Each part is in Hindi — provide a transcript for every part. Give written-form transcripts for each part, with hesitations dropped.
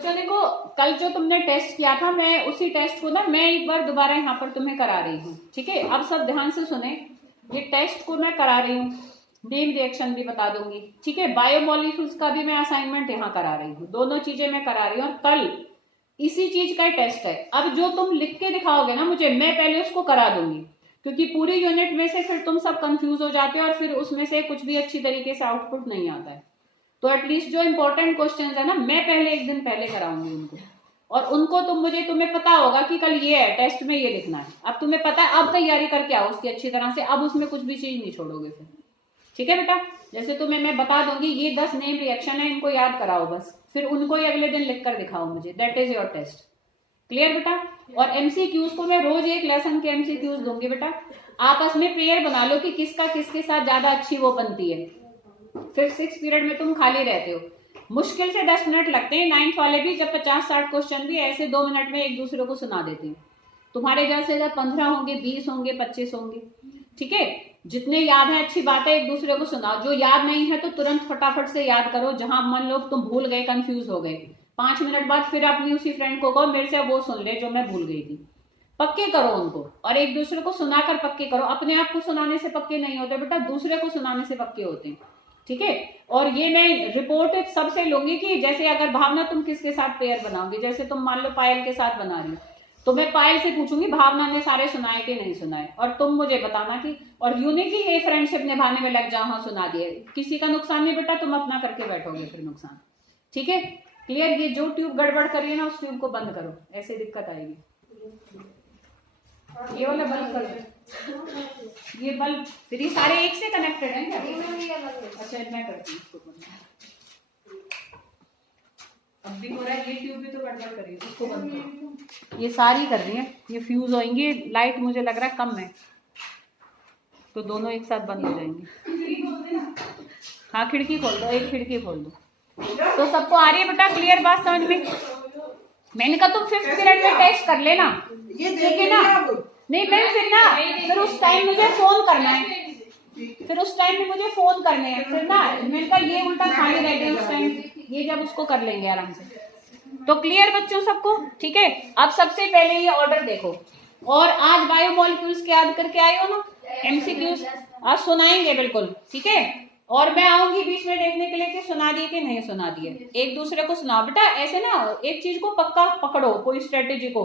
बच्चों देखो, कल जो तुमने टेस्ट किया था, मैं उसी टेस्ट को ना मैं एक बार दोबारा यहाँ पर तुम्हें करा रही हूँ, ठीक है। अब सब ध्यान से सुने, ये टेस्ट को मैं करा रही हूँ, नेम रिएक्शन भी बता दूंगी, ठीक है। बायोमोलिक्यूल्स का भी मैं असाइनमेंट यहाँ करा रही हूँ, दोनों चीजें मैं करा रही हूँ और कल इसी चीज का टेस्ट है। अब जो तुम लिख के दिखाओगे ना मुझे, मैं पहले उसको करा दूंगी, क्योंकि पूरी यूनिट में से फिर तुम सब कंफ्यूज हो जाते हो और फिर उसमें से कुछ भी अच्छी तरीके से आउटपुट नहीं आता है। तो एटलीस्ट जो इंपॉर्टेंट क्वेश्चंस है ना, मैं पहले एक दिन पहले कराऊंगी उनको, और उनको तुम्हें पता होगा कि कल ये है, टेस्ट में ये लिखना है। अब तुम्हें पता है, अब तैयारी करके आओ उसकी अच्छी तरह से, अब उसमें कुछ भी चीज नहीं छोड़ोगे फिर, ठीक है बेटा। जैसे तुम्हें मैं बता दूंगी ये 10 नेम रिएक्शन है, इनको याद कराओ बस, फिर उनको ही अगले दिन लिख कर दिखाओ मुझे, that is your test. Clear बेटा। और एमसीक्यूज को मैं रोज एक लेसन के एमसीक्यूज दूंगी बेटा, आपस में पेयर बना लो कि किसका किसके साथ ज्यादा अच्छी वो बनती है। फिर 6 पीरियड में तुम खाली रहते हो, मुश्किल से 10 मिनट लगते हैं। 9th वाले भी जब 50-60 क्वेश्चन भी ऐसे 2 मिनट में एक दूसरे को सुना देते हैं। तुम्हारे जैसे जब 15 होंगे, 20 होंगे, 25 होंगे, ठीक है। जितने याद है अच्छी बात है, एक दूसरे को सुनाओ। जो याद नहीं है तो तुरंत फटाफट से याद करो। जहां मान लो तुम भूल गए, कंफ्यूज हो गए, 5 मिनट बाद फिर अपनी उसी फ्रेंड को कहो मेरे से वो सुन ले जो मैं भूल गई थी। पक्के करो उनको, और एक दूसरे को सुनाकर पक्के करो। अपने आप को सुनाने से पक्के नहीं होते बेटा, दूसरे को सुनाने से पक्के होते हैं, ठीक है। और ये मैं रिपोर्ट सबसे लूंगी कि जैसे अगर भावना तुम किसके साथ पेयर बनाओगे, जैसे तुम मान लो पायल के साथ बना रही हो, तो मैं पायल से पूछूंगी भावना ने सारे सुनाए कि नहीं सुनाए, और तुम मुझे बताना कि, और यूनिक ही ये फ्रेंडशिप निभाने में लग जाओ, हाँ सुना दिए, किसी का नुकसान नहीं बेटा, तुम अपना करके बैठोगे फिर नुकसान, ठीक है। क्लियर। ये जो ट्यूब गड़बड़ करिए ना, उस ट्यूब को बंद करो, ऐसे दिक्कत आएगी। ये वाला बल्ब कर दो, ये बल्ब, फिर ये सारे एक से कनेक्टेड हैं क्या? अच्छा मैं करती हूँ इसको बंद। अब भी हो रहा है, ये ट्यूब भी तो गड़बड़ कर रही है, इसको बंद करो। ये सारी कर रही है, ये फ्यूज होंगी, लाइट मुझे लग रहा है कम है, तो दोनों एक साथ बंद हो जाएंगे। हाँ खिड़की खोल दो, एक खिड़की खोल दो। तो सबको आ रही है बेटा क्लियर बात समझ में? मैंने कहा तुम 5th पीरियड में टेस्ट कर लेना, ठीक है ना? नहीं मैम फिर उस टाइम मुझे फोन करना है, फिर उस टाइम में मुझे फोन करने हैं फिर ना। मैंने कहा ये उल्टा खाली रहते हैं उस टाइम, ये जब उसको कर लेंगे आराम से। तो क्लियर बच्चों सबको, ठीक है। अब सबसे पहले ये ऑर्डर देखो, और आज बायोमोलिक्यूल्स के याद करके आए हो ना, एमसीक्यूज आज सुनाएंगे बिल्कुल, ठीक है। और मैं आऊंगी बीच में देखने के लिए कि सुना दिए कि नहीं सुना दिए। एक दूसरे को सुनाओ बेटा, ऐसे ना एक चीज को पक्का पकड़ो, कोई स्ट्रेटेजी को,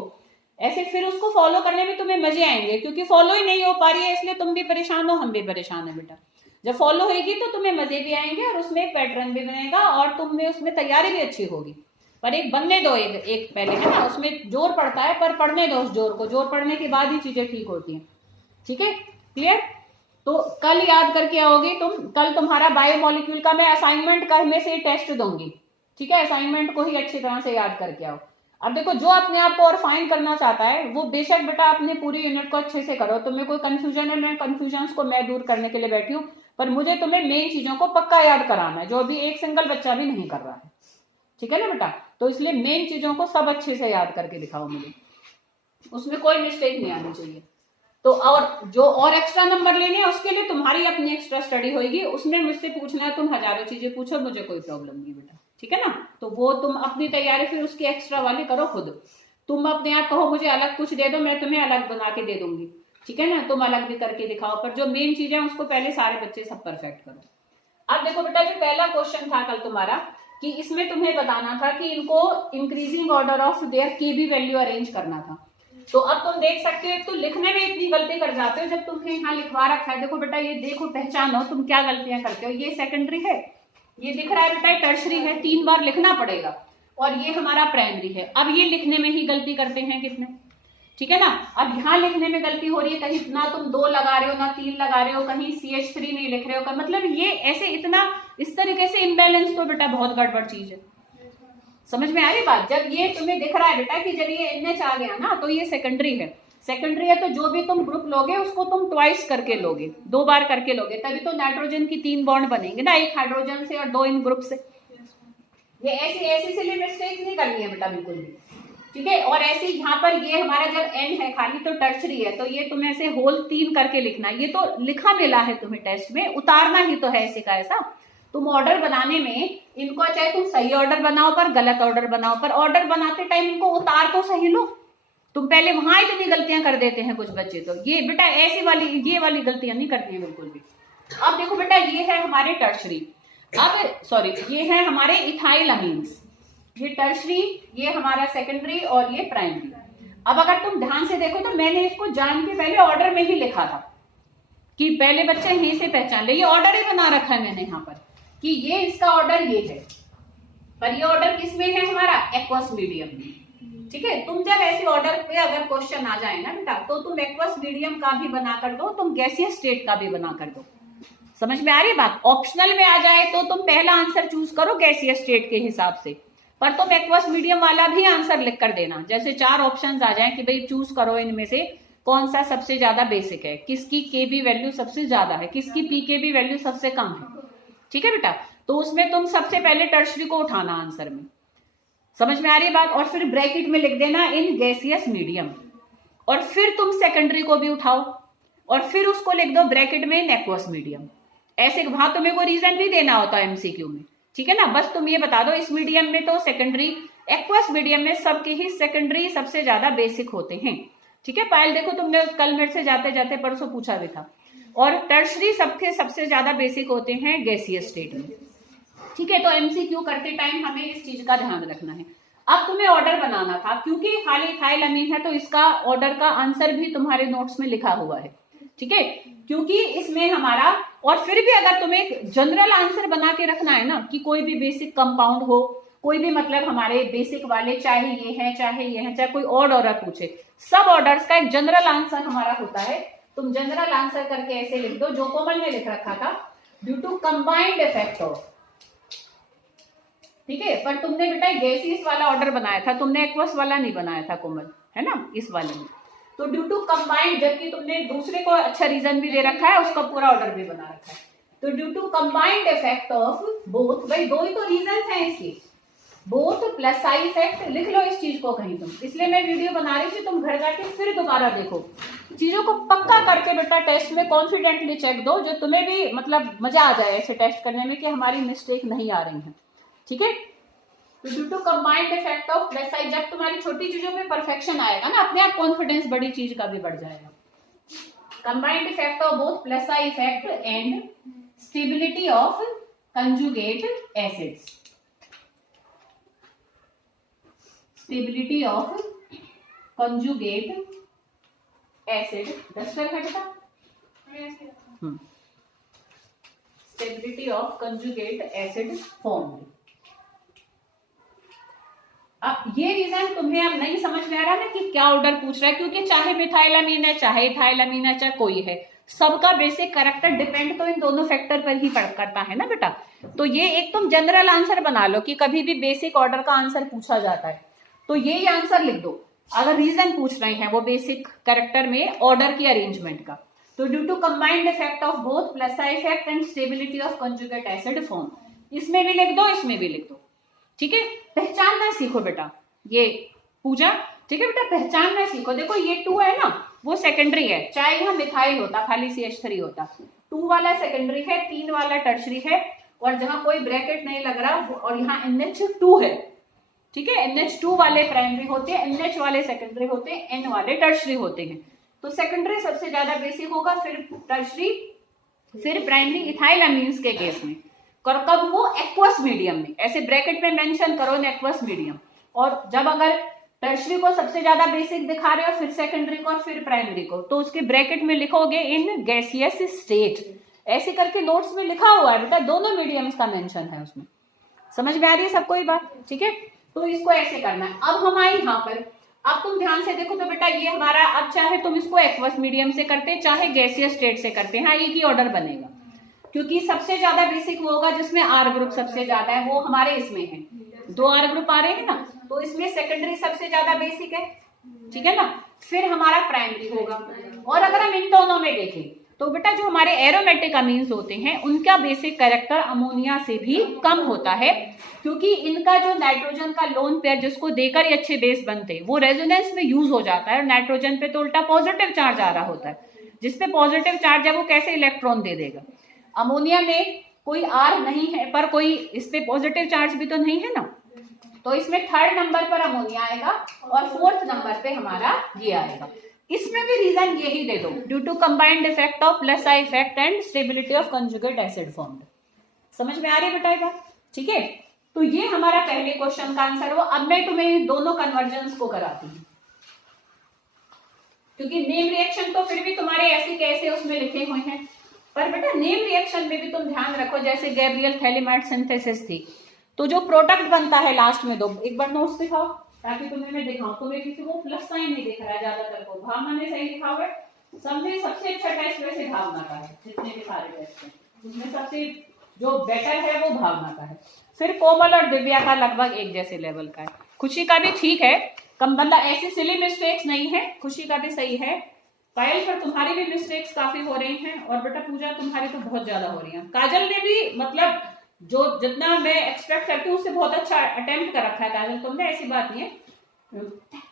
ऐसे फिर उसको फॉलो करने में तुम्हें मजे आएंगे, क्योंकि फॉलो ही नहीं हो पा रही है इसलिए तुम भी परेशान हो, हम भी परेशान है बेटा। जब फॉलो होगी तो तुम्हें मजे भी आएंगे और उसमें एक पैटर्न भी बनेगा और तुम्हें उसमें तैयारी भी अच्छी होगी। पर एक बनने दो, एक पहले है ना, उसमें जोर पड़ता है, पर पढ़ने दो उस जोर को, जोर पड़ने के बाद ही चीजें ठीक होती हैं, ठीक है। क्लियर। तो कल याद करके आओगे तुम, कल तुम्हारा बायोमोलिक्यूल का मैं असाइनमेंट में से टेस्ट दूंगी, ठीक है। असाइनमेंट को ही अच्छी तरह से याद करके आओ। अब देखो जो अपने आप को और फाइन करना चाहता है वो बेशक बेटा अपने पूरी यूनिट को अच्छे से करो। तुम्हें कोई कंफ्यूजन है, मैं कंफ्यूजन को मैं दूर करने के लिए बैठी हूँ, पर मुझे तुम्हें मेन चीजों को पक्का याद कराना है, जो अभी एक सिंगल बच्चा भी नहीं कर रहा है, ठीक है ना बेटा। तो इसलिए मेन चीजों को सब अच्छे से याद करके दिखाओ मुझे, उसमें कोई मिस्टेक नहीं आनी चाहिए। तो और जो और एक्स्ट्रा नंबर लेने हैं उसके लिए तुम्हारी अपनी एक्स्ट्रा स्टडी होगी, उसमें मुझसे पूछना है तुम हजारों चीजें पूछो, मुझे कोई प्रॉब्लम नहीं बेटा, ठीक है ना। तो वो तुम अपनी तैयारी फिर उसकी एक्स्ट्रा वाली करो खुद। तुम अपने आप कहो मुझे अलग कुछ दे दो, मैं तुम्हें अलग बना के दे दूंगी, ठीक है ना। तुम अलग भी करके दिखाओ, पर जो मेन चीज है उसको पहले सारे बच्चे सब परफेक्ट करो। अब देखो बेटा, जो पहला क्वेश्चन था कल तुम्हारा, कि इसमें तुम्हें बताना था कि इनको increasing order of their KB value arrange करना था। तो अब तुम देख सकते हो, एक तो लिखने में इतनी गलती कर जाते हो जब तुम्हें यहाँ लिखवा रखा है। देखो बेटा, ये देखो पहचानो तुम क्या गलतियां करते हो। ये सेकेंडरी है, ये दिख रहा है बेटा टर्शरी है, 3 बार लिखना पड़ेगा, और ये हमारा प्राइमरी है। अब ये लिखने में ही गलती करते हैं कितने, ठीक है ना। अब यहाँ लिखने में गलती हो रही है, कहीं ना तुम 2 लगा रहे हो ना 3 लगा रहे हो, कहीं CH3 नहीं लिख रहे हो, मतलब ये ऐसे इतना इस तरीके से इम्बैलेंस, तो बेटा बहुत गड़बड़ चीज है। समझ में आ रही बात? जब ये तुम्हें दिख रहा है बेटा कि जब ये NH आ गया ना, तो ये सेकेंडरी है। सेकेंडरी है तो जो भी तुम ग्रुप लोगे उसको तुम ट्वाइस करके लोगे, 2 बार करके लोगे, तभी तो नाइट्रोजन की 3 बॉन्ड बनेंगे ना, एक हाइड्रोजन से और 2 इन ग्रुप से। ये ऐसी इसलिए मिस्टेक नहीं करनी है बेटा बिल्कुल भी, ठीक है। और ऐसे यहाँ पर ये हमारा जब N है खाली तो टर्शरी है, तो ये तुम्हें ऐसे होल 3 करके लिखना है। ये तो लिखा मिला है तुम्हें टेस्ट में, उतारना ही तो है ऐसे का ऐसा। तुम ऑर्डर बनाने में इनको चाहे तुम सही ऑर्डर बनाओ पर गलत ऑर्डर बनाओ, पर ऑर्डर बनाते टाइम इनको उतार तो सही लो। तुम पहले वहां इतनी गलतियां कर देते हैं कुछ बच्चे, तो ये बेटा ऐसी वाली ये वाली गलतियां नहीं करती हैं बिल्कुल भी। अब देखो बेटा, ये है हमारे टर्शरी, अब सॉरी ये है हमारे इथाइल अमीन्स, ये टर्शरी, ये हमारा सेकेंडरी और ये प्राइमरी। अब अगर तुम ध्यान से देखो तो मैंने इसको जान के पहले ऑर्डर में ही लिखा था कि पहले बच्चे यहीं से पहचान ले, ये ऑर्डर ही बना रखा है मैंने यहाँ पर कि ये इसका ऑर्डर ये है, पर ये ऑर्डर किसमें है हमारा एक्वस मीडियम में। ठीक है, तुम जब ऐसे ऑर्डर पे अगर क्वेश्चन आ जाए ना बेटा, तो तुम एक्वस मीडियम का भी बना कर दो, तुम गैसियस स्टेट का भी बना कर दो। समझ में आ रही है बात? ऑप्शनल में आ जाए तो तुम पहला आंसर चूज करो गैसियस स्टेट के हिसाब से, पर तुम एक्वस मीडियम वाला भी आंसर लिख कर देना। जैसे 4 ऑप्शंस आ जाए कि भाई चूज करो इनमें से कौन सा सबसे ज्यादा बेसिक है, किसकी केबी वैल्यू सबसे ज्यादा है, किसकी पीकेबी वैल्यू सबसे कम है। ठीक है बेटा, तो उसमें तुम सबसे पहले टर्शरी को उठाना आंसर में। समझ में आ रही है बात? और फिर ब्रैकेट में लिख देना इन गैसियस मीडियम, और फिर तुम सेकेंडरी को भी उठाओ और फिर उसको लिख दो ब्रैकेट में इन एक्वस मीडियम। ऐसे वहां तुम्हें कोई रीजन भी देना होता है एमसीक्यू में। ठीक है ना, बस तुम ये बता दो इस मीडियम में तो सेकेंडरी, एक्वस मीडियम में सबके ही सेकेंडरी सबसे ज्यादा बेसिक होते हैं। ठीक है पायल, देखो तुमने कल मेरे से जाते जाते परसों पूछा भी था। और टर्शरी सबके सबसे ज्यादा बेसिक होते हैं गैसियस स्टेट में। ठीक है, तो एमसीक्यू करते टाइम हमें इस चीज का ध्यान रखना है। अब तुम्हें ऑर्डर बनाना था, क्योंकि खाली इथाइल अमीन है तो इसका ऑर्डर का आंसर भी तुम्हारे नोट्स में लिखा हुआ है। ठीक है, क्योंकि इसमें हमारा, और फिर भी अगर तुम्हें एक जनरल आंसर बना के रखना है ना कि कोई भी बेसिक कंपाउंड हो, कोई भी मतलब हमारे बेसिक वाले चाहे ये है चाहे ये है, चाहे कोई और ऑर्डर पूछे, सब ऑर्डर्स का एक जनरल आंसर हमारा होता है। तुम जनरल आंसर करके ऐसे लिख दो जो कोमल ने लिख रखा था, due to combined effect of. ठीक है, पर तुमने बेटा गैसियस वाला ऑर्डर बनाया था, तुमने एक्वस वाला नहीं बनाया था कोमल, है ना, इस वाले में। तो ड्यू टू कंबाइंड, जबकि तुमने दूसरे को अच्छा रीजन भी दे रखा है, उसका पूरा ऑर्डर भी बना रखा है। तो due to combined effect of both, भाई 2 ही तो रीजन हैं इसके, बोथ प्लस साइड इफेक्ट। लिख लो इस चीज को कहीं तुम, इसलिए मैं वीडियो बना रही थी, तुम घर जाके फिर दोबारा देखो, चीजों को पक्का करके बेटा टेस्ट में कॉन्फिडेंटली चेक दो, जो तुम्हें भी मतलब मजा आ जाए ऐसे टेस्ट करने में कि हमारी मिस्टेक नहीं आ रही है। ठीक है, तो due to combined effect of plus side, जब तुम्हारी छोटी चीजों में परफेक्शन आएगा ना, अपने आप कॉन्फिडेंस बड़ी चीज का भी बढ़ जाएगा। Combined effect of both plus side effect and stability of conjugate acids, stability of conjugate acid, duster है बेटा, stability of conjugate acid form. अब ये रीजन तुम्हें अब नहीं समझ में आ रहा ना कि क्या ऑर्डर पूछ रहा है, क्योंकि चाहे मिथाइलामीन है चाहे इथाइलामीन है चाहे कोई है, सबका बेसिक कैरेक्टर डिपेंड तो इन दोनों फैक्टर पर ही करता है ना बेटा। तो ये एक तुम जनरल आंसर बना लो कि कभी भी बेसिक ऑर्डर का आंसर पूछा जाता है तो ये आंसर लिख दो। अगर रीजन पूछ रहे हैं वो बेसिक कैरेक्टर में ऑर्डर की अरेंजमेंट का, तो due to combined effect of both plus effect and stability of conjugate acid form, इसमें भी लिख दो इसमें भी लिख दो। ठीक है, पहचानना सीखो बेटा, ये पूजा। ठीक है बेटा, पहचानना सीखो। देखो ये 2 है ना, वो सेकेंडरी है, चाहे यहाँ मिथाइल होता खाली CH3 होता, 2 वाला सेकेंडरी है, 3 वाला टर्शरी है, और जहां कोई ब्रैकेट नहीं लग रहा और यहाँ NH2 है। ठीक है, NH2 वाले प्राइमरी होते हैं, NH वाले सेकेंडरी होते हैं, N वाले टर्शरी होते हैं। तो सेकेंडरी सबसे ज्यादा बेसिक होगा, फिर टर्शरी, फिर प्राइमरी इथाइल अमीन्स के केस में। और कब वो एक्वस मीडियम में, ऐसे ब्रैकेट में मेंशन करो इन एक्वस मीडियम। और जब अगर टर्शरी को सबसे ज्यादा बेसिक दिखा रहे हो, फिर सेकेंडरी को और फिर प्राइमरी को, तो उसके ब्रैकेट में लिखोगे इन गैसियस स्टेट, ऐसे करके नोट्स में लिखा हुआ है बेटा, दोनों मीडियम्स का मेंशन है उसमें। समझ में आ रही है सबको ये बात? ठीक है, तो इसको ऐसे करना है। अब हम आए यहाँ पर, अब तुम ध्यान से देखो तो बेटा ये हमारा, अब चाहे तुम इसको एक्वस मीडियम से करते चाहे गैसियस स्टेट से करते हैं, हाँ एक ही ऑर्डर बनेगा, क्योंकि सबसे ज्यादा बेसिक वो होगा जिसमें R ग्रुप सबसे ज्यादा है, वो हमारे इसमें है, 2 R ग्रुप आ रहे हैं ना, तो इसमें सेकेंडरी सबसे ज्यादा बेसिक है। ठीक है ना, फिर हमारा प्राइमरी होगा। और अगर हम इन दोनों में देखें तो बेटा जो हमारे एरोमेटिक अमीन्स होते हैं उनका बेसिक कैरेक्टर अमोनिया से भी कम होता है, क्योंकि इनका जो नाइट्रोजन का लोन पेयर जिसको देकर ये अच्छे बेस बनते हैं वो रेजोनेंस में यूज हो जाता है, और नाइट्रोजन पे तो उल्टा पॉजिटिव चार्ज आ रहा होता है, जिसपे पॉजिटिव चार्ज है वो कैसे इलेक्ट्रॉन दे देगा। अमोनिया में कोई R नहीं है, पर कोई इस पे पॉजिटिव चार्ज भी तो नहीं है ना, तो इसमें थर्ड नंबर पर अमोनिया आएगा और फोर्थ नंबर पे हमारा ये आएगा। इसमें भी रीजन यही दे दो, due to combined effect of plus I effect and stability of conjugate acid formed. समझ में आ रही है बेटा ये बात? ठीक है, तो ये हमारा पहले क्वेश्चन का आंसर हुआ। अब मैं तुम्हें दोनों कन्वर्जन्स को कराती हूँ, क्योंकि नेम रिएक्शन तो फिर भी तुम्हारे ऐसे कैसे उसमें लिखे हुए हैं, पर बेटा नेम रिएक्शन में भी तुम ध्यान रखो, जैसे गैब्रियल थैलीमाइड सिंथेसिस थी, तो जो प्रोडक्ट बनता है लास्ट में दो, एक बार नोट्स दिखाओ ताकि तुम्हें मैं दिखाऊं। तुम्हें किसी को प्लस साइन नहीं दिख रहा है ज्यादातर को, भावना ने सही लिखा हुआ है। सबसे अच्छा टेस्ट वैसे भावना का है, जितने भी सारे टेस्ट हैं उसमें सबसे जो बेटर है वो भावना का है। फिर कोमल और दिव्या का लगभग एक जैसे लेवल का है। खुशी का भी ठीक है, कम मतलब ऐसी सिली मिस्टेक्स नहीं है, खुशी का भी सही है। पायल पर तुम्हारी भी मिस्टेक्स काफी हो रही हैं, और बेटा पूजा तुम्हारी तो बहुत ज्यादा हो रही है। काजल ने भी मतलब जो जितना मैं एक्सपेक्ट करती हूँ उससे बहुत अच्छा अटेम्प्ट कर रखा है काजल तुमने, ऐसी बात नहीं है।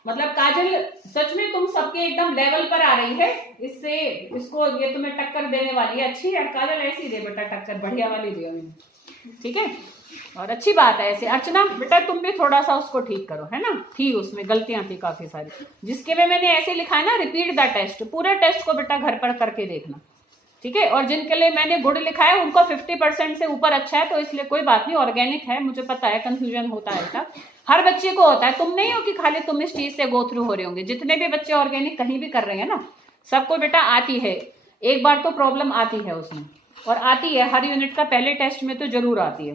मतलब काजल सच में तुम सबके एकदम लेवल पर आ रही है, इससे इसको ये तुम्हें टक्कर देने वाली है। अच्छी है काजल, ऐसी दे बेटा टक्कर, बढ़िया वाली दे, ठीक है, और अच्छी बात है ऐसे। अर्चना बेटा तुम भी थोड़ा सा उसको ठीक करो, है ना, थी उसमें गलतियां थी काफी सारी, जिसके में मैंने ऐसे लिखा है ना, रिपीट द टेस्ट, पूरे टेस्ट को बेटा घर पर करके देखना, ठीक है। और जिनके लिए मैंने गुड लिखा है उनको 50% से ऊपर अच्छा है, तो इसलिए कोई बात नहीं, ऑर्गेनिक है, मुझे पता है कंफ्यूजन होता है बेटा, हर बच्चे को होता है, तुम नहीं हो कि खाली तुम इस चीज से गो थ्रू हो रहे होंगे। जितने भी बच्चे ऑर्गेनिक कहीं भी कर रहे हैं ना, सबको बेटा आती है, एक बार तो प्रॉब्लम आती है उसमें, और आती है हर यूनिट का पहले टेस्ट में तो जरूर आती है,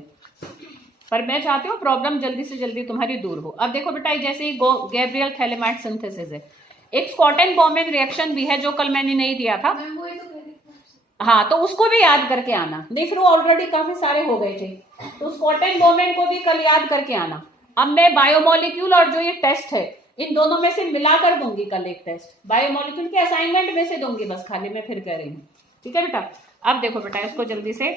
पर मैं चाहती हूँ प्रॉब्लम जल्दी से जल्दी तुम्हारी दूर हो। अब देखो बेटा जैसे ही गैब्रियल थैलेमाइड सिंथेसिस है, एक स्कॉटन बॉम्बिंग रिएक्शन भी है जो कल मैंने नहीं दिया था, हाँ, तो उसको भी याद करके आना। नहीं फिर वो ऑलरेडी काफी सारे हो गए थे, तो स्कॉटन बॉम्बिंग को भी कल याद करके आना। अब मैं बायोमोलिक्यूल और जो ये टेस्ट है इन दोनों में से मिलाकर दूंगी कल एक टेस्ट, बायोमोलिक्यूल के असाइनमेंट में से दूंगी बस, खाली मैं फिर कह रही हूँ, ठीक है बेटा। अब देखो बेटा इसको जल्दी से,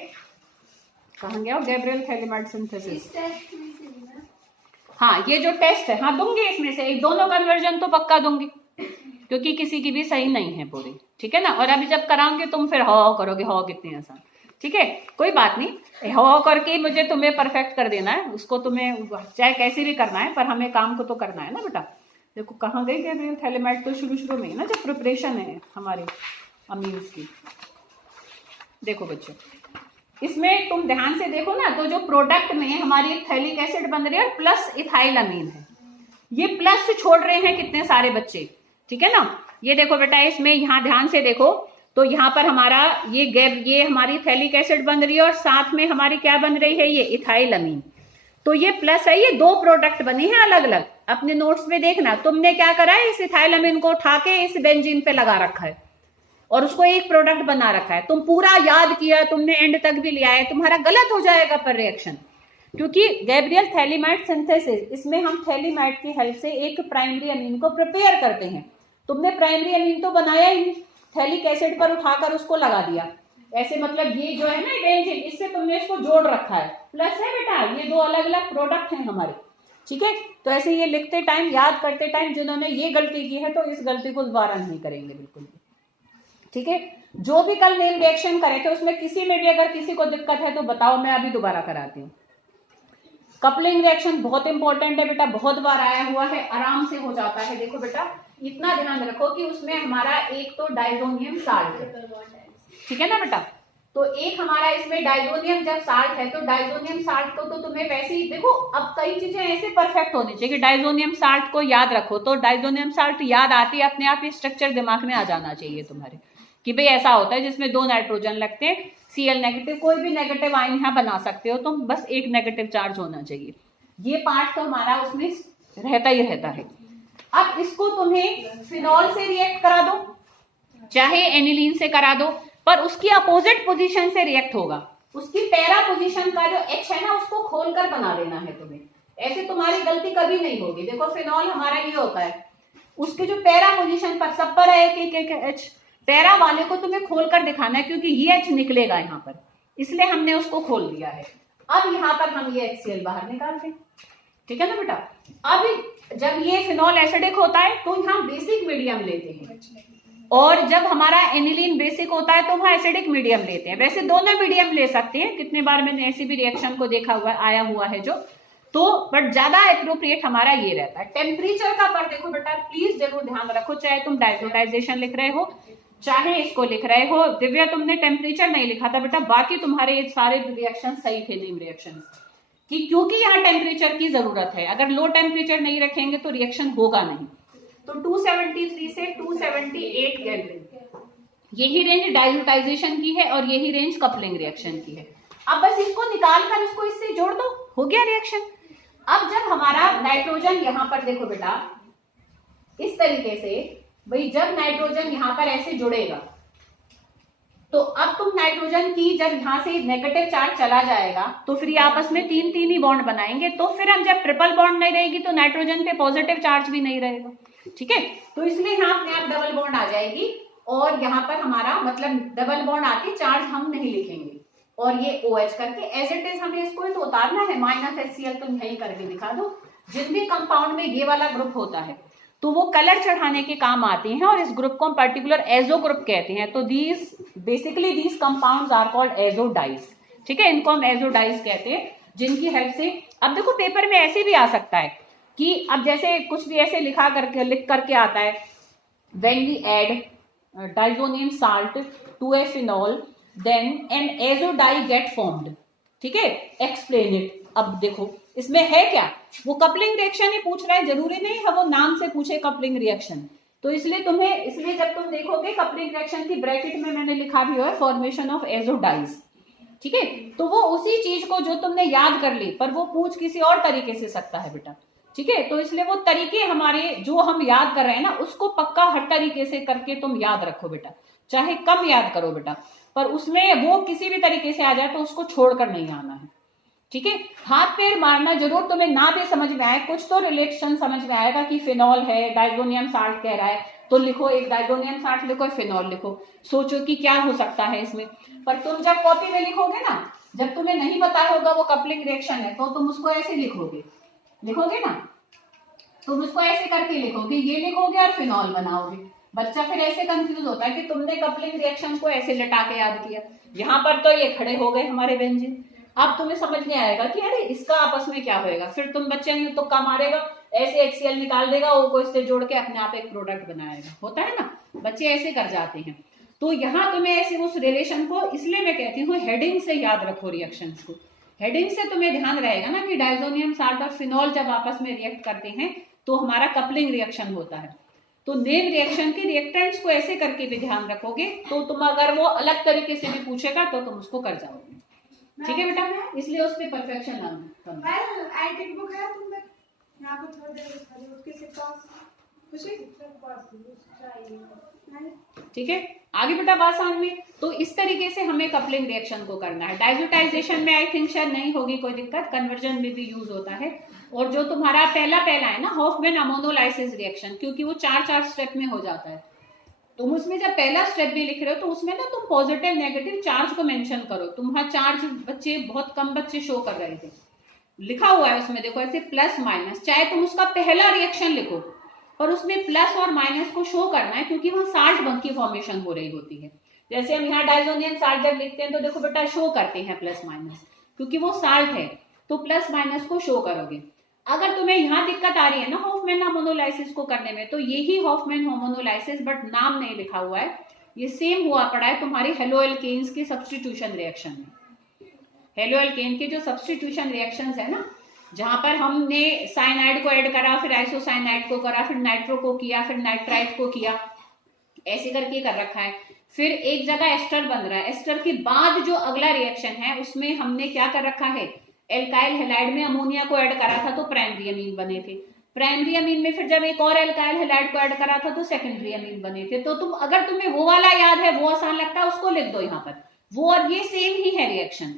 कहाँ गया गैब्रियल थैलेमाइड सिंथेसिस, हाँ ये जो टेस्ट है, हाँ दूंगी इसमें से एक, दोनों कन्वर्जन तो पक्का दूंगी क्योंकि किसी की भी सही नहीं है पूरी, ठीक है ना। और अभी जब कराऊंगी तुम फिर हो करोगे, हो कितनी आसान, ठीक है, कोई बात नहीं, हो करके मुझे तुम्हें परफेक्ट कर देना है, उसको तुम्हें चाहे कैसे भी करना है, पर हमें काम को तो करना है ना बेटा। देखो कहाँ गई गैब्रियल थैलेमाइड, तो शुरू में ही ना जब प्रिपरेशन है हमारे अमीन्स की। देखो बच्चों इसमें तुम ध्यान से देखो ना, तो जो प्रोडक्ट में हमारी थैलिक एसिड बन रही है और प्लस इथाइल अमीन है, ये प्लस छोड़ रहे हैं कितने सारे बच्चे, ठीक है ना। ये देखो बेटा इसमें यहाँ ध्यान से देखो, तो यहाँ पर हमारा ये हमारी थैलिक एसिड बन रही है और साथ में हमारी क्या बन रही है, ये इथाइल अमीन, तो ये प्लस है, ये दो प्रोडक्ट बने हैं अलग अलग। अपने नोट्स में देखना तुमने क्या करा है, इस इथाइल अमीन को उठा के इस बेंजीन पे लगा रखा है और उसको एक प्रोडक्ट बना रखा है। तुम पूरा याद किया, तुमने एंड तक भी लिया है, तुम्हारा गलत हो जाएगा पर रिएक्शन, क्योंकि गैब्रियल थैलेमाइड सिंथेसिस, इसमें हम थैलेमाइड की हेल्प से एक प्राइमरी अमीन को प्रिपेयर करते हैं। तुमने प्राइमरी अमीन तो बनाया ही नहीं, थैलिक एसिड पर उठाकर उसको लगा दिया ऐसे, मतलब ये जो है ना बेंजीन, इससे तुमने इसको जोड़ रखा है, प्लस है बेटा, ये दो अलग अलग प्रोडक्ट हैं हमारे, ठीक है। तो ऐसे ये लिखते टाइम, याद करते टाइम जिन्होंने ये गलती की है तो इस गलती को दोबारा नहीं करेंगे बिल्कुल भी, ठीक है। जो भी कल नेम रिएक्शन करे थे उसमें किसी में भी अगर किसी को दिक्कत है तो बताओ, मैं अभी दोबारा कराती हूँ। कपलिंग रिएक्शन बहुत इंपॉर्टेंट है बेटा, बहुत बार आया हुआ है, आराम से हो जाता है। देखो बेटा इतना ध्यान रखो कि उसमें हमारा एक तो डाइजोनियम साल्ट है, ठीक है ना बेटा, तो एक हमारा इसमें डाइजोनियम जब साल्ट है तो डाइजोनियम साल्ट को तो तुम्हें वैसे ही देखो, अब कई चीजें ऐसे परफेक्ट होनी चाहिए कि डाइजोनियम साल्ट को याद रखो, तो डाइजोनियम साल्ट याद आती है अपने आप ही, स्ट्रक्चर दिमाग में आ जाना चाहिए तुम्हारे कि भाई ऐसा होता है जिसमें दो नाइट्रोजन लगते हैं, Cl नेगेटिव, कोई भी नेगेटिव आयन यहाँ बना सकते हो तुम, बस एक नेगेटिव चार्ज होना चाहिए, ये पार्ट तो हमारा उसमें रहता ही रहता है। अब इसको तुम्हें फिनॉल से रिएक्ट करा दो, चाहे एनिलीन से करा दो, पर उसकी अपोजिट पोजीशन से रिएक्ट होगा, उसकी पैरा पोजीशन का जो H है ना उसको खोलकर बना देना है तुम्हें, ऐसे तुम्हारी गलती कभी नहीं होगी। देखो फिनॉल हमारा ये होता है, उसके जो पैरा पोजीशन पर सब पर है एक H, पैरा वाले को तुम्हें खोलकर दिखाना है क्योंकि ये H निकलेगा यहाँ पर, इसलिए हमने उसको खोल दिया है। अब यहाँ पर हम ये HCl बाहर निकालते हैं, ठीक है ना बेटा। अब जब ये फिनॉल एसिडिक होता है तो यहाँ बेसिक मीडियम लेते हैं और जब हमारा एनिलीन बेसिक होता है तो वहां एसिडिक मीडियम लेते हैं। वैसे दोनों मीडियम ले सकते हैं, कितने बार मैंने ऐसी भी रिएक्शन को देखा हुआ आया हुआ है जो, तो बट ज्यादा एप्रोप्रिएट हमारा ये रहता है। टेम्परेचर का पर देखो बेटा प्लीज जरूर ध्यान रखो, चाहे तुम डाइजोटाइजेशन लिख रहे हो चाहे इसको लिख रहे हो। दिव्या तुमने टेम्परेचर नहीं लिखा था बेटा, बाकी तुम्हारे ये सारे रिएक्शन सही थे नेम रिएक्शन कि, क्योंकि यहाँ टेम्परेचर की जरूरत है। अगर लो टेम्परेचर नहीं रखेंगे तो रिएक्शन होगा नहीं। तो 273 से 278 केल्विन, यही रेंज डाइल्यूटाइजेशन की है और यही रेंज कपलिंग रिएक्शन की है। अब बस इसको निकाल कर इसको इससे जोड़ दो, हो गया रिएक्शन। अब जब हमारा नाइट्रोजन यहाँ पर देखो बेटा इस तरीके से, भाई जब नाइट्रोजन यहाँ पर ऐसे जुड़ेगा तो अब तुम नाइट्रोजन की जब यहाँ से नेगेटिव चार्ज चला जाएगा तो फिर ये आपस में तीन तीन ही बॉन्ड बनाएंगे। तो फिर हम जब ट्रिपल बॉन्ड नहीं रहेगी तो नाइट्रोजन पे पॉजिटिव चार्ज भी नहीं रहेगा, ठीक है। तो इसलिए यहाँ अपने आप डबल बॉन्ड आ जाएगी और यहाँ पर हमारा मतलब डबल बॉन्ड आके चार्ज हम नहीं लिखेंगे और ये OH करके एज इट इज हमें इसको तो उतारना है। -HCl तुम यही करके दिखा दो। जिन भी कंपाउंड में ये वाला ग्रुप होता है तो वो कलर चढ़ाने के काम आती हैं और इस ग्रुप को हम पर्टिकुलर एजो ग्रुप कहते हैं। तो basically these compounds are called azo dyes, ठीक है, इनको हम एजो डाइज कहते हैं, जिनकी हेल्प से अब देखो पेपर में ऐसे भी आ सकता है कि अब जैसे कुछ भी ऐसे लिख करके आता है, when we add diazonium salt to a phenol then an azo dye get formed, ठीक है, एक्सप्लेन इट। अब देखो इसमें है क्या, वो कपलिंग रिएक्शन ही पूछ रहा है, जरूरी नहीं है वो नाम से पूछे कपलिंग रिएक्शन। तो इसलिए जब तुम देखोगे कपलिंग रिएक्शन की ब्रैकेट में मैंने लिखा भी है फॉर्मेशन ऑफ एजो डाइज, ठीक है। तो वो उसी चीज को जो तुमने याद कर ली पर वो पूछ किसी और तरीके से सकता है बेटा, ठीक है। तो इसलिए वो तरीके हमारे जो हम याद कर रहे हैं ना उसको पक्का हर तरीके से करके तुम याद रखो बेटा, चाहे कम याद करो बेटा, पर उसमें वो किसी भी तरीके से आ जाए तो उसको छोड़कर नहीं आना है, ठीक है। हाथ पैर मारना जरूर तुम्हें ना भी समझ में आए, कुछ तो रिलेशन समझ में आएगा कि फिनॉल है, डाइजोनियम साल्ट कह रहा है तो लिखो, एक डाइजोनियम साल्ट लिखो, फिनॉल लिखो, सोचो कि क्या हो सकता है इसमें। पर तुम जब कॉपी में लिखोगे ना, जब तुम्हें नहीं पता होगा वो कपलिंग रिएक्शन है तो तुम उसको ऐसे लिखोगे ना, तुम उसको ऐसे करके लिखोगे, ये लिखोगे और फिनॉल बनाओगे। बच्चा फिर ऐसे कंफ्यूज होता है कि तुमने कपलिंग रिएक्शन को ऐसे लटा के याद किया, यहाँ पर तो ये खड़े हो गए हमारे व्यंजन। अब तुम्हें समझ नहीं आएगा कि अरे इसका आपस में क्या होएगा, फिर तुम बच्चे नहीं तो काम मारेगा, ऐसे HCl निकाल देगा, वो को इससे जोड़ के अपने आप एक प्रोडक्ट बनाएगा, होता है ना, बच्चे ऐसे कर जाते हैं। तो यहाँ तुम्हें ऐसे उस रिलेशन को, इसलिए मैं कहती हूँ हेडिंग से याद रखो रिएक्शंस को। हेडिंग से तुम्हें ध्यान रहेगा ना कि डाइजोनियम साल्ट और फिनॉल जब आपस में रिएक्ट करते हैं तो हमारा कपलिंग रिएक्शन होता है। तो नेम रिएक्शन के रिएक्टेंट्स को ऐसे करके भी ध्यान रखोगे तो तुम अगर वो अलग तरीके से भी पूछेगा तो तुम उसको कर जाओगे, ठीक है बेटा। इसलिए उस पर परफेक्शन लाना। ठीक है, आगे बेटा बात समझ में। तो इस तरीके से हमें कपलिंग रिएक्शन को करना है। डाइजोटाइजेशन में आई थिंक शायद नहीं होगी कोई दिक्कत, कन्वर्जन में भी यूज होता है। और जो तुम्हारा पहला है ना हॉफमैन अमोनोलाइसिस रिएक्शन, क्योंकि वो 4 स्टेप में हो जाता है, तुम उसमें जब पहला स्टेप भी लिख रहे हो तो उसमें ना तुम पॉजिटिव नेगेटिव चार्ज को मेंशन करो। तुम्हारा चार्ज बच्चे बहुत कम बच्चे शो कर रहे थे, लिखा हुआ है उसमें देखो ऐसे प्लस माइनस, चाहे तुम उसका पहला रिएक्शन लिखो पर उसमें प्लस और माइनस को शो करना है, क्योंकि वहां साल्ट बंक की फॉर्मेशन हो रही होती है। जैसे हम यहाँ डाइजोनियम साल्ट जब लिखते हैं तो देखो बेटा शो करते हैं प्लस माइनस, क्योंकि वो साल्ट है तो प्लस माइनस को शो करोगे। अगर तुम्हें यहाँ दिक्कत आ रही है ना हॉफमैन होमोनोलाइसिस को करने में, तो यही हॉफमैन होमोनोलाइसिस बट नाम नहीं लिखा हुआ है, ये सेम हुआ पड़ा है तुम्हारी हेलोएल्केन्स के सब्स्टिट्यूशन रिएक्शन में। हेलोएल्केन के जो सब्स्टिट्यूशन रिएक्शंस है ना, जहां पर हमने साइनाइड को ऐड करा, फिर आइसोसाइनाइड को करा, फिर नाइट्रो को किया, फिर नाइट्राइट को किया, ऐसे करके कर रखा है। फिर एक जगह एस्टर बन रहा है, एस्टर के बाद जो अगला रिएक्शन है उसमें हमने क्या कर रखा है, एल्काइल हैलाइड में अमोनिया को ऐड करा था तो प्राइमरी अमीन बने थे। प्राइमरी अमीन में फिर जब एक और एल्काइल हैलाइड को ऐड करा था तो सेकेंडरी अमीन बने थे। तो तुम अगर तुम्हें वो वाला याद है, वो आसान लगता है, उसको लिख दो यहाँ पर, वो और ये सेम ही है रिएक्शन।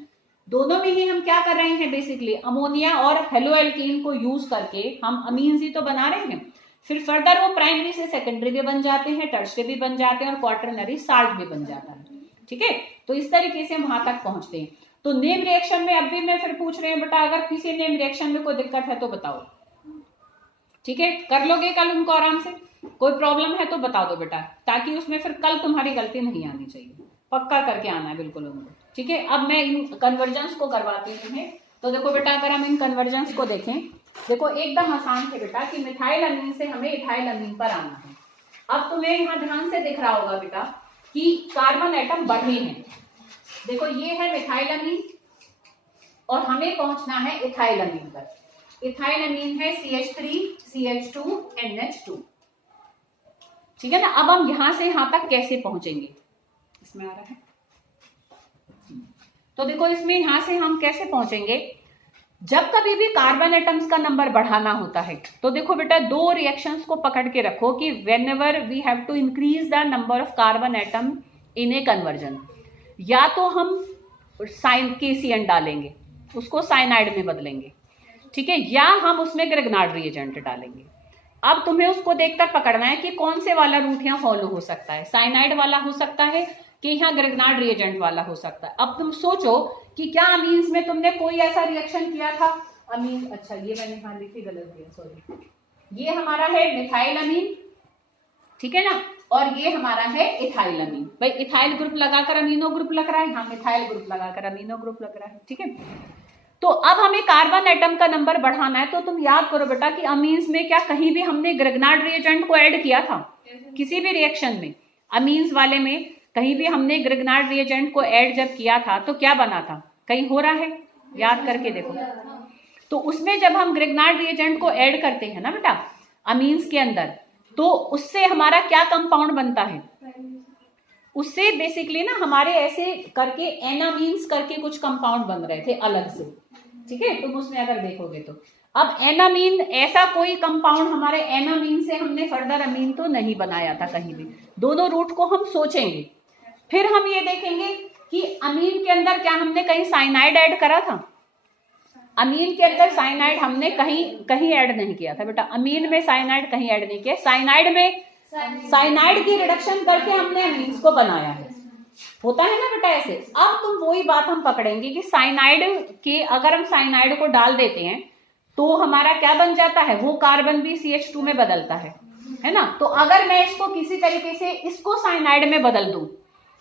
दोनों में ही हम क्या कर रहे हैं, बेसिकली अमोनिया और हेलोएल्कीन को यूज करके हम अमीन्स ही तो बना रहे हैं। फिर फर्दर वो प्राइमरी से सेकेंडरी भी बन जाते हैं, टर्शियरी भी बन जाते हैं और क्वार्टरनरी साल्ट भी बन जाता है। ठीक है, तो इस तरीके से हम वहां तक पहुंचते हैं। तो नेम रिएक्शन में अब भी मैं फिर पूछ रहे हैं बेटा, अगर किसी नेम रिएक्शन में कोई दिक्कत है तो बताओ। ठीक है, कर लोगे कल उनको आराम से। कोई प्रॉब्लम है तो बता दो बेटा, ताकि उसमें फिर कल तुम्हारी गलती नहीं आनी चाहिए। पक्का करके आना है बिल्कुल उनको, ठीक है। अब मैं इन कन्वर्जेंस को करवाती हूँ तुम्हें। तो देखो बेटा, अगर हम इन कन्वर्जेंस को देखें, देखो एकदम आसान है बेटा कि मिथाइल अमीन से हमें इथाइल अमीन पर आना है। अब तुम्हें यहाँ ध्यान से दिख रहा होगा बेटा कि कार्बन एटम बढ़े हैं। देखो ये है मिथाइल अमीन और हमें पहुंचना है इथाइल अमीन पर। इथाइल अमीन है CH3 CH2 NH2, ठीक है ना। अब हम यहां से यहां तक कैसे पहुंचेंगे, इसमें आ रहा है। तो देखो इसमें यहां से हम कैसे पहुंचेंगे, जब कभी भी कार्बन एटम्स का नंबर बढ़ाना होता है तो देखो बेटा, दो रिएक्शंस को पकड़ के रखो कि whenever we have to increase the number of carbon atom in a conversion, या तो हम KCN डालेंगे, उसको साइनाइड में बदलेंगे, ठीक है, या हम उसमें ग्रिग्नार्ड रिएजेंट डालेंगे। अब तुम्हें उसको देखकर पकड़ना है कि कौन से वाला रूट यहाँ फॉलो हो सकता है, साइनाइड वाला हो सकता है कि यहाँ ग्रिग्नार्ड रिएजेंट वाला हो सकता है। अब तुम सोचो कि क्या अमीन्स में तुमने कोई ऐसा रिएक्शन किया था। अमीन, अच्छा ये मैंने यहाँ लिखी गलत दिया, सॉरी। ये हमारा है मिथाइल अमीन, ठीक है ना, और ये हमारा है इथाइल अमीन। भाई इथाइल ग्रुप लगाकर अमीनो ग्रुप लग रहा है, यहाँ मिथाइल ग्रुप लगाकर अमीनो ग्रुप लग रहा है, ठीक है। तो अब हमें कार्बन एटम का नंबर बढ़ाना है, तो तुम याद करो बेटा कि अमीन्स में क्या कहीं भी हमने ग्रिग्नार्ड रिएजेंट को ऐड किया था, किसी भी रिएक्शन में अमीन्स वाले में कहीं भी हमने ग्रिग्नार्ड रिएजेंट को ऐड जब किया था तो क्या बना था, कहीं हो रहा है, याद करके देखो। तो उसमें जब हम ग्रिग्नार्ड रिएजेंट को ऐड करते हैं ना बेटा अमीन्स के अंदर, तो उससे हमारा क्या कंपाउंड बनता है, उससे बेसिकली ना हमारे ऐसे करके एनामीन्स करके कुछ कंपाउंड बन रहे थे अलग से, ठीक है। तुम उसमें अगर देखोगे तो अब एनामीन ऐसा कोई कंपाउंड हमारे एनामीन से हमने फर्दर अमीन तो नहीं बनाया था कहीं भी। दोनों रूट को हम सोचेंगे, फिर हम ये देखेंगे कि अमीन के अंदर क्या हमने कहीं साइनाइड ऐड करा था। अमीन के अंदर साइनाइड हमने कहीं ऐड नहीं किया था बेटा, अमीन में साइनाइड कहीं ऐड नहीं किया। साइनाइड में साइनाइड की रिडक्शन करके हमने अमीन्स को बनाया है, होता है ना बेटा ऐसे। अब तुम वही बात हम पकड़ेंगे कि साइनाइड के अगर हम साइनाइड को डाल देते हैं तो हमारा क्या बन जाता है, वो कार्बन भी CH2 में बदलता है ना। तो अगर मैं इसको किसी तरीके से इसको साइनाइड में बदल दूं,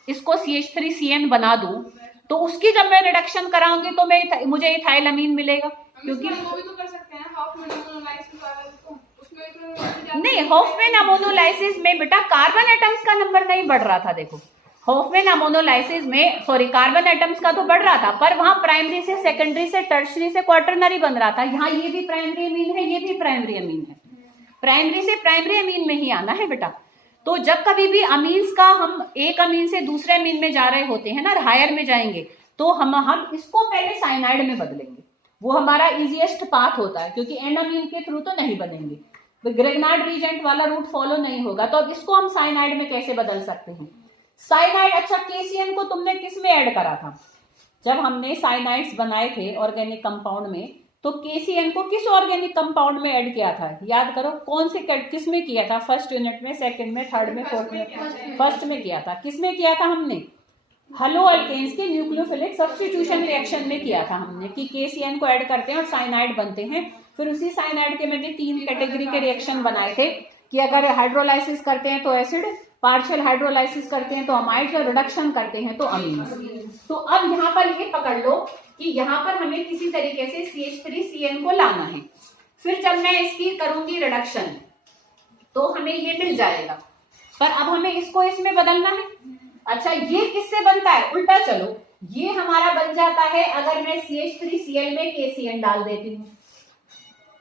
इसको CH3CN बना दूं, तो उसकी जब मैं रिडक्शन कराऊंगी तो मुझे इथाइल अमीन मिलेगा, क्योंकि वो भी तो कर सकते हैं हाफमैन अमोनोलाइसिस वाला, उसमें तो नहीं, हॉफमैन अमोनोलाइसिस में बेटा कार्बन एटम्स का नंबर नहीं बढ़ रहा था। देखो हॉफमैन अमोनोलाइसिस में सॉरी कार्बन एटम्स का तो बढ़ रहा था, पर वहां प्राइमरी से सेकेंडरी से टर्शरी से क्वार्टरनरी बन रहा था। यहाँ ये भी प्राइमरी अमीन है, ये भी प्राइमरी अमीन है, प्राइमरी से प्राइमरी अमीन में ही आना है बेटा। तो जब कभी भी अमीन्स का हम एक अमीन से दूसरे अमीन में जा रहे होते हैं ना, हायर में जाएंगे, तो हम इसको पहले साइनाइड में बदलेंगे, वो हमारा इजीएस्ट पाथ होता है, क्योंकि एन अमीन के थ्रू तो नहीं बनेंगे, ग्रिग्नार्ड रिएजेंट वाला रूट फॉलो नहीं होगा। तो अब इसको हम साइनाइड में कैसे बदल सकते हैं। साइनाइड, अच्छा KCN को तुमने किस में ऐड करा था, जब हमने साइनाइड्स बनाए थे ऑर्गेनिक कंपाउंड में, तो KCN को किस ऑर्गेनिक कंपाउंड में ऐड किया था, याद करो कौन से किस में किया था, फर्स्ट यूनिट में, सेकंड में, थर्ड में, फोर्थ में, फर्स्ट में किया था। किस में किया था हमने, हेलो अल्केन्स के न्यूक्लियोफिलिक सब्स्टिट्यूशन रिएक्शन में किया था हमने, कि KCN को ऐड करते हैं और साइनाइड बनते हैं। फिर उसी साइनाइड के मैंने 3 कैटेगरी के रिएक्शन बनाए थे कि अगर हाइड्रोलाइसिस करते हैं तो एसिड, पार्शियल हाइड्रोलाइसिस करते हैं तो अमाइड्स, और रिडक्शन करते हैं तो अमीन्स। तो अब यहाँ पर ये पकड़ लो कि यहाँ पर हमें किसी तरीके से CH3CN को लाना है। फिर जब मैं इसकी करूंगी रिडक्शन तो हमें ये मिल जाएगा, पर अब हमें इसको इसमें बदलना है। अच्छा ये किससे बनता है, उल्टा चलो, ये हमारा बन जाता है अगर मैं CH3Cl में KCN डाल देती हूँ।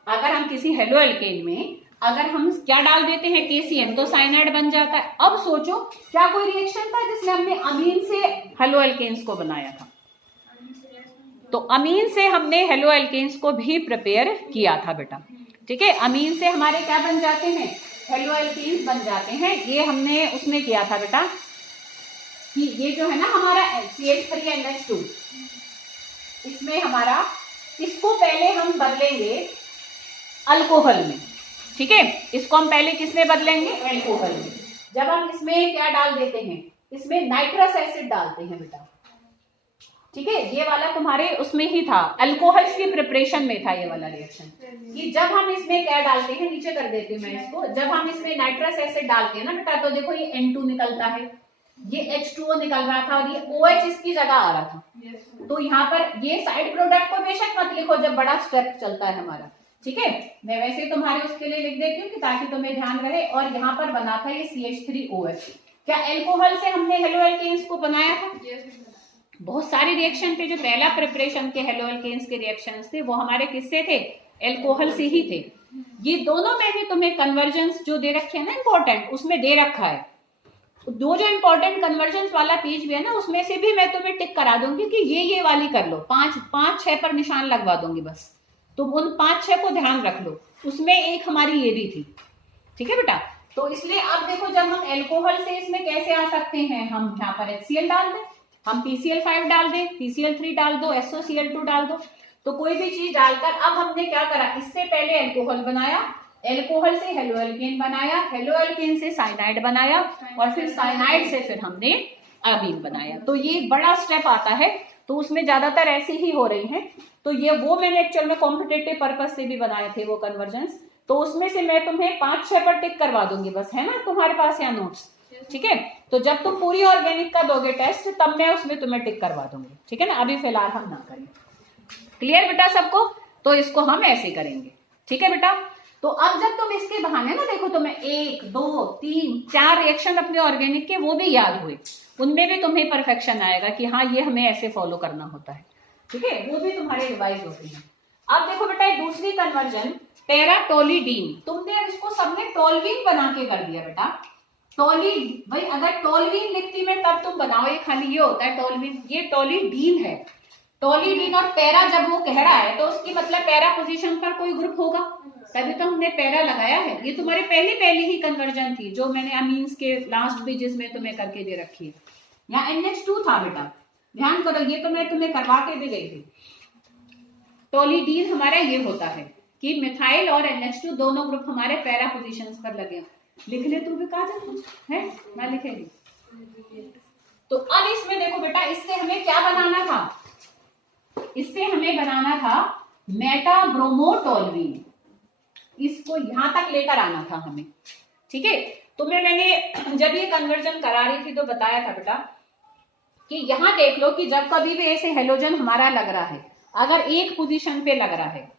अगर हम किसी हेलो एल्केन में अगर हम क्या डाल देते हैं KCN, तो साइनाइड बन जाता है। अब सोचो क्या कोई रिएक्शन था जिसमें हमने अमीन से हेलो एल्केन्स को बनाया था, तो अमीन से हमने हेलो एल्केन्स को भी प्रिपेयर किया था बेटा, ठीक है। अमीन से हमारे क्या बन जाते हैं, हेलो एल्केन्स बन जाते हैं। ये हमने उसमें किया था बेटा कि ये जो है ना हमारा CH3NH2, इसमें हमारा, इसको पहले हम बदलेंगे अल्कोहल में, ठीक है। इसको हम पहले किस में बदलेंगे, अल्कोहल में। जब हम इसमें क्या डाल देते हैं, इसमें नाइट्रस एसिड डालते हैं बेटा, ठीक है, ये वाला तुम्हारे उसमें ही था, अल्कोहल्स की प्रिपरेशन में था ये वाला रिएक्शन, कि जब हम इसमें क्या डालते हैं, नीचे कर देती हूँ मैं इसको, जब हम इसमें नाइट्रस एसिड डालते हैं ना बेटा, तो देखो ये N2 निकलता है, ये H2O निकल रहा था और ये OH इसकी जगह आ रहा था। तो यहाँ पर ये साइड प्रोडक्ट को बेशक मत लिखो जब बड़ा स्टेप चलता है हमारा, ठीक है, मैं वैसे तुम्हारे उसके लिए लिख देती हूँ कि ताकि तुम्हें ध्यान रहे। और यहाँ पर बना था ये CH3OH। क्या एल्कोहल से हमने हेलो एल्केन्स को बनाया था? बहुत सारे रिएक्शन पे जो पहला प्रिपरेशन के हेलो एल्केन्स के रिएक्शंस थे वो हमारे किससे थे? एल्कोहल से ही थे। ये दोनों में भी तुम्हें कन्वर्जेंस जो दे रखे हैं ना इंपॉर्टेंट, उसमें दे रखा है। दो जो इंपॉर्टेंट कन्वर्जेंस वाला पेज भी है ना, उसमें से भी मैं तुम्हें टिक करा दूंगी कि ये वाली कर लो, 5-6 पर निशान लगवा दूंगी, बस तुम उन 5-6 को ध्यान रख लो। उसमें एक हमारी ये भी थी, ठीक है बेटा। तो इसलिए अब देखो, जब हम एल्कोहल से इसमें कैसे आ सकते हैं, हम यहाँ पर HCl डाल दें, हम PCl5 डाल दें, PCl3 डाल दो, SOCl2 डाल दो, तो कोई भी चीज डालकर अब हमने क्या करा, इससे पहले एल्कोहल बनाया, एल्कोहल से हेलो एल्केन बनाया, हेलो एल्केन से साइनाइड बनाया, और फिर साइनाइड से फिर हमने अमीन बनाया। तो ये बड़ा स्टेप आता है, तो उसमें ज्यादातर ऐसी ही हो रही हैं। तो ये वो मैंने एक्चुअल में कॉम्पिटेटिव पर्पज से भी बनाए थे वो कन्वर्जेंस, तो उसमें से मैं तुम्हें 5-6 पर टिक करवा दूंगी, बस है ना तुम्हारे पास यहाँ नोट्स, ठीक है। तो जब तुम पूरी ऑर्गेनिक का दोगे टेस्ट, तब मैं उसमें तुम्हें टिक करवा दूंगी, ठीक है ना। अभी फिलहाल हम ना करें। क्लियर बेटा सबको? तो इसको हम ऐसे करेंगे, ठीक है बेटा। तो अब जब तुम इसके बहाने ना देखो, तुम्हें 1, 2, 3, 4 रिएक्शन अपने ऑर्गेनिक के वो भी याद हुए, उनमें भी तुम्हें परफेक्शन आएगा कि हाँ ये हमें ऐसे फॉलो करना होता है, ठीक है, वो भी तुम्हारे रिवाइज होते हैं। अब देखो बेटा, एक दूसरी कन्वर्जन पैराटोलिडीन, तुमने अब इसको सबने टोलवीन बना के कर दिया बेटा। टोलिन, भाई अगर टोलवीन लिखती मैं तब तुम बनाओ, ये खाली ये होता है टोलवीन, ये टोलिडीन है। टोलिडीन और पैरा जब वो कह रहा है तो उसकी मतलब पैरा पोजीशन पर कोई ग्रुप होगा, तभी तो हमने पैरा लगाया है। ये तुम्हारी पहली ही कन्वर्जन थी जो मैंने अमीन्स के लास्ट पेजेस में तुम्हें करके दे रखी है। यहाँ NH2 था बेटा, ध्यान करो, ये तो मैं तुम्हें करवा के भी गई थी। टोलिडीन हमारा ये होता है कि मिथाइल और NH2 दोनों ग्रुप हमारे पैरा पोजीशंस पर लगे। लिख ले तू भी, कहा है मैं लिखेगी। तो अब इसमें देखो बेटा, इससे हमें क्या बनाना था, इससे हमें बनाना था मेटाब्रोमोटोलवीन, इसको यहां तक लेकर आना था हमें, ठीक है। तुम्हें मैंने जब ये कन्वर्जन करा रही थी तो बताया था बेटा कि यहां देख लो कि जब कभी भी ऐसे हेलोजन हमारा लग रहा है, अगर एक पोजीशन पे लग रहा है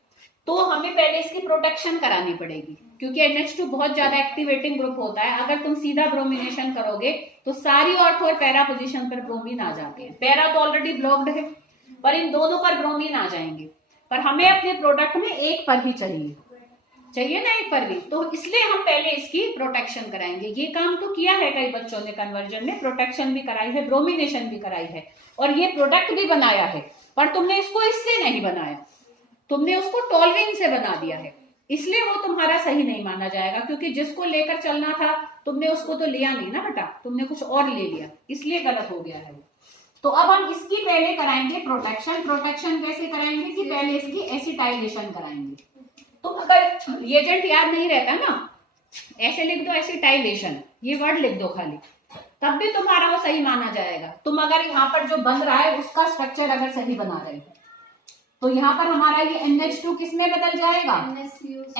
तो हमें पहले इसकी प्रोटेक्शन करानी पड़ेगी, क्योंकि NH2 बहुत ज्यादा एक्टिवेटिंग ग्रुप होता है। अगर तुम सीधा ब्रोमिनेशन करोगे तो सारी ऑर्थो और पैरा पोजीशन पर ब्रोमीन आ जाते हैं। पैरा तो ऑलरेडी ब्लॉक्ड है, पर इन दोनों पर ब्रोमीन आ जाएंगे, पर हमें अपने प्रोडक्ट में एक पर ही चाहिए ना, एक पर भी। तो इसलिए हम पहले इसकी प्रोटेक्शन कराएंगे। ये काम तो किया है कई बच्चों ने कन्वर्जन में, प्रोटेक्शन भी कराई है, ब्रोमिनेशन भी कराई है, और ये प्रोडक्ट भी बनाया है, पर तुमने इसको इससे नहीं बनाया, तुमने उसको टोलवीन से बना दिया है, इसलिए वो तुम्हारा सही नहीं माना जाएगा। क्योंकि जिसको लेकर चलना था तुमने उसको तो लिया नहीं ना बेटा, तुमने कुछ और ले लिया, इसलिए गलत हो गया है। तो अब हम इसकी पहले कराएंगे प्रोटेक्शन। प्रोटेक्शन कैसे कराएंगे कि पहले इसकी एसिटाइलेशन कराएंगे। तो अगर रिएजेंट याद नहीं रहता ना, ऐसे लिख दो एसिटाइलेशन, ये वर्ड लिख दो खाली, तब भी तुम्हारा वो सही माना जाएगा। तुम अगर यहाँ पर जो बन रहा है उसका स्ट्रक्चर अगर सही बना रहे हो, तो यहाँ पर हमारा ये NH2 किसमें बदल जाएगा,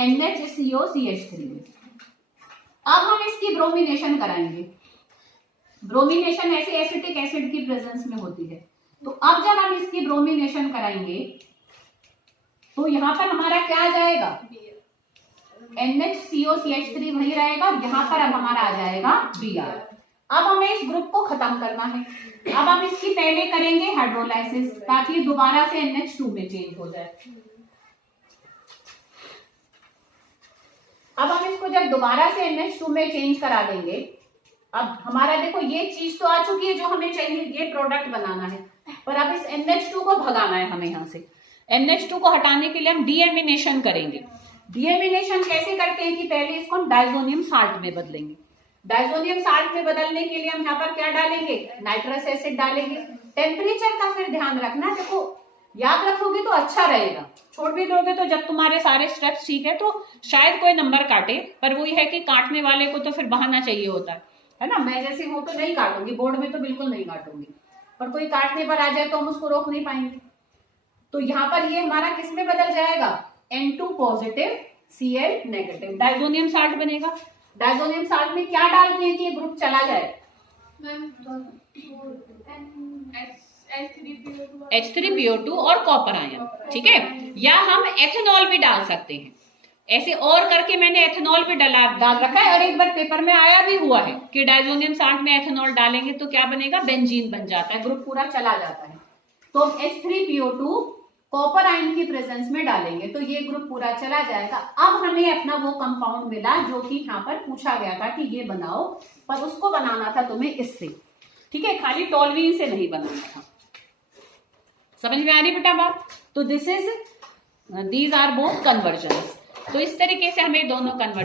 NHCOCH3 में। अब हम इसकी ब्रोमिनेशन कराएंगे। ब्रोमिनेशन ऐसे एसिटिक एसिड की प्रेजेंस में होती है। तो अब जब हम इसकी ब्रोमिनेशन कराएंगे तो यहाँ पर हमारा क्या आ जाएगा, NHCOCH3 वही रहेगा, यहाँ पर अब हमारा आ जाएगा Br। अब हमें इस ग्रुप को खत्म करना है। अब हम इसकी पहले करेंगे हाइड्रोलाइसिस, ताकि दोबारा से NH2 में चेंज हो जाए। अब हम इसको जब दोबारा से NH2 में चेंज करा देंगे, अब हमारा देखो ये चीज तो आ चुकी है जो हमें चाहिए, ये प्रोडक्ट बनाना है, पर अब इस NH2 को भगाना है हमें। यहाँ से NH2 को हटाने के लिए हम डीएमिनेशन करेंगे। डीएमिनेशन कैसे करते हैं कि पहले इसको हम डाइजोनियम साल्ट में बदलेंगे। डाइजोनियम साल्ट में बदलने के लिए हम यहाँ पर क्या डालेंगे, नाइट्रस एसिड डालेंगे। टेम्परेचर का फिर ध्यान रखना, देखो याद रखोगे तो अच्छा रहेगा, छोड़ भी दोगे तो जब तुम्हारे सारे स्टेप्स ठीक है तो शायद कोई नंबर काटे, पर वही है कि काटने वाले को तो फिर बहाना चाहिए होता है ना। मैं जैसे हूं तो नहीं काटूंगी, बोर्ड में तो बिल्कुल नहीं काटूंगी, और कोई काटने पर आ जाए तो हम उसको रोक नहीं पाएंगे। तो यहाँ पर ये हमारा किस में बदल जाएगा, N2 positive Cl negative, diazonium salt बनेगा। डायजोनियम साल्ट में क्या डालते हैं कि ये ग्रुप चला जाए, H3PO2 और कॉपर आयन, ठीक है। या हम एथेनॉल भी डाल सकते हैं, ऐसे और करके मैंने एथेनॉल भी डाल रखा है, और एक बार पेपर में आया भी हुआ है कि डायजोनियम साल्ट में एथेनॉल डालेंगे तो क्या बनेगा, बेंजीन बन जाता है, ग्रुप पूरा चला जाता है। तो H3PO2 कॉपर आयन की प्रेजेंस में डालेंगे तो ये ग्रुप पूरा चला जाएगा। अब हमें अपना वो कंपाउंड मिला जो कि यहाँ पर पूछा गया था कि ये बनाओ, पर उसको बनाना था तुम्हें इससे, ठीक है, खाली टोल्यूइन से नहीं बनाना था। समझ में आ रही बेटा बात। तो दीज आर बोथ कन्वर्जन्स। तो इस तरीके से हमें दोनों कन्वर्जन